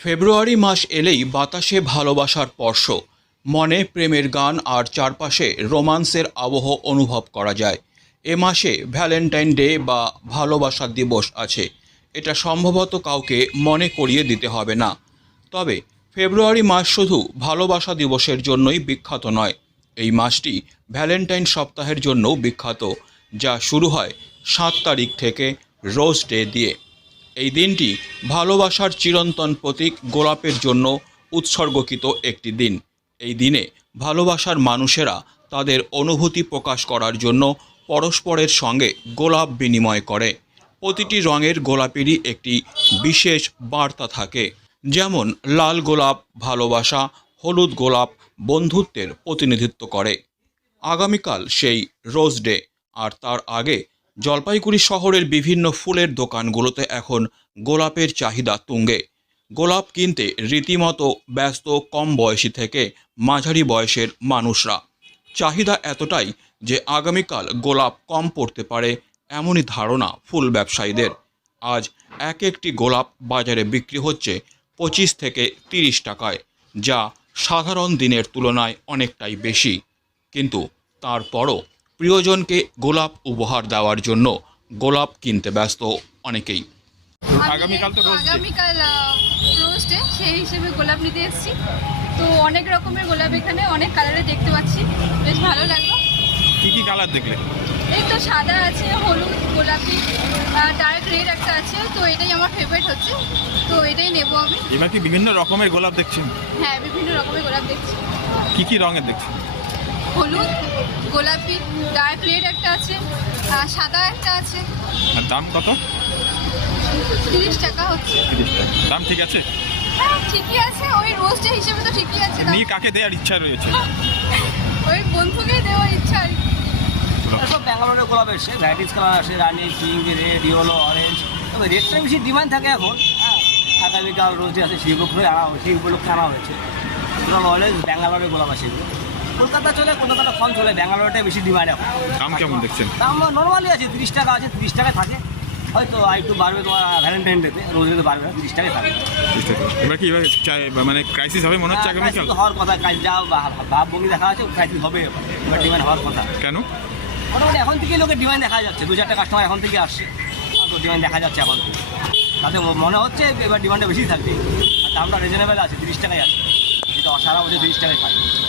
ফেব্রুয়ারি মাস এলেই বাতাসে ভালোবাসার স্পর্শ। মনে প্রেমের গান আর চারপাশে রোমান্সের আবহ অনুভব করা যায়। এ মাসে ভ্যালেন্টাইন ডে বা ভালোবাসা দিবস আছে। এটা সম্ভবত কাউকে মনে করিয়ে দিতে হবে না। তবে ফেব্রুয়ারি মাস শুধু ভালোবাসা দিবসের জন্যই বিখ্যাত নয়, এই মাসটি ভ্যালেন্টাইন সপ্তাহের জন্যও বিখ্যাত, যা শুরু হয় সাত তারিখ থেকে রোজ ডে দিয়ে। এই দিনটি ভালোবাসার চিরন্তন প্রতীক গোলাপের জন্য উৎসর্গকৃত একটি দিন। এই দিনে ভালোবাসার মানুষেরা তাদের অনুভূতি প্রকাশ করার জন্য পরস্পরের সঙ্গে গোলাপ বিনিময় করে। প্রতিটি রঙের গোলাপেরই একটি বিশেষ বার্তা থাকে, যেমন লাল গোলাপ ভালোবাসা, হলুদ গোলাপ বন্ধুত্বের প্রতিনিধিত্ব করে। আগামীকাল সেই রোজ ডে, আর তার আগে জলপাইগুড়ি শহরের বিভিন্ন ফুলের দোকানগুলোতে এখন গোলাপের চাহিদা তুঙ্গে। গোলাপ কিনতে রীতিমতো ব্যস্ত কম বয়সী থেকে মাঝারি বয়সের মানুষরা। চাহিদা এতটাই যে আগামীকাল গোলাপ কম পড়তে পারে এমনই ধারণা ফুল ব্যবসায়ীদের। আজ এক একটি গোলাপ বাজারে বিক্রি হচ্ছে পঁচিশ থেকে তিরিশ টাকায়, যা সাধারণ দিনের তুলনায় অনেকটাই বেশি। কিন্তু তারপরও প্রিয়জনকে গোলাপ উপহার দেওয়ার জন্য গোলাপ কিনতে ব্যস্ত অনেকেই। আগামীকাল তো রোজ আগামীকাল রোজ ডে সেই হিসেবে গোলাপ নিতে এসেছি। তো অনেক রকমের গোলাপ এখানে অনেক কালারে দেখতে পাচ্ছি। বেশ ভালো লাগল। কি কি কালার দেখলে? এই তো সাদা আছে হলুদ গোলাপি ডার্ক রেড একটা আছে তো এটাই আমার ফেভারিট হচ্ছে। তো এটাই নেব আমি। এবার কি বিভিন্ন রকমের গোলাপ দেখছেন? হ্যাঁ বিভিন্ন রকমের গোলাপ দেখছি। কি কি রঙের দেখছেন? হলুদ গোলাপি ডার্ক রেড একটা আছে আর সাদা একটা আছে। আর দাম কত? তিরিশ টাকা হচ্ছে। দাম ঠিক আছে? হ্যাঁ ঠিকই আছে ওই রোজ ডে হিসেবে তো ঠিকই আছে দাম। নিয়ে কাকে দেওয়ার ইচ্ছা রয়েছে? ওই বন্ধুকেই দেওয়ার ইচ্ছা। আর কি। সব ব্যাঙ্গালোরের গোলাপ এসছে ভ্যারাইটিস কালার আসে rani pink red yellow orange তবে রেডটা বেশি ডিমান্ড থাকে এখন। হ্যাঁ আগামীকাল রোজে আছে সেই উপলক্ষে আনা সেই উপলক্ষে আনা হয়েছে। অলওয়েজ ব্যাঙ্গালোরের গোলাপ এগুলো। কলকাতা চলে কলকাতা কম চলে? ব্যাঙ্গালোরটাই বেশি ডিমান্ড এখন। দাম কেমন দেখছেন? দাম নর্মালি আছে তিরিশ টাকা আছে তিরিশ টাকা থাকে। হয়তো আর একটু বাড়বে তোমার ভ্যালেন্টাইন ডেতে রোজ ডেতে বাড়বে তিরিশ টাকায় থাকে। এবার কি এবার চাই- মানে ক্রাইসিস হবে মনে হচ্ছে আগামীকাল? crisis হওয়ার কথা কাজ যা বা- ভাব ভঙ্গি দেখা আছে ক্রাইসিস হবে এবার। ডিমান্ড হওয়ার কথা। কেন? মোটামুটি এখন থেকে লোকের ডিমান্ড দেখা যাচ্ছে দু চারটা কাস্টমার এখন থেকে আসছে। তো ডিমান্ড দেখা যাচ্ছে এখন থেকে। তাতে মনে হচ্ছে এবার ডিমান্ডটা বেশি থাকবে। আর দামটা রিজনেবল আছে তিরিশ টাকায় আছে। যেটা সারা বছর তিরিশ টাকায় থাকে।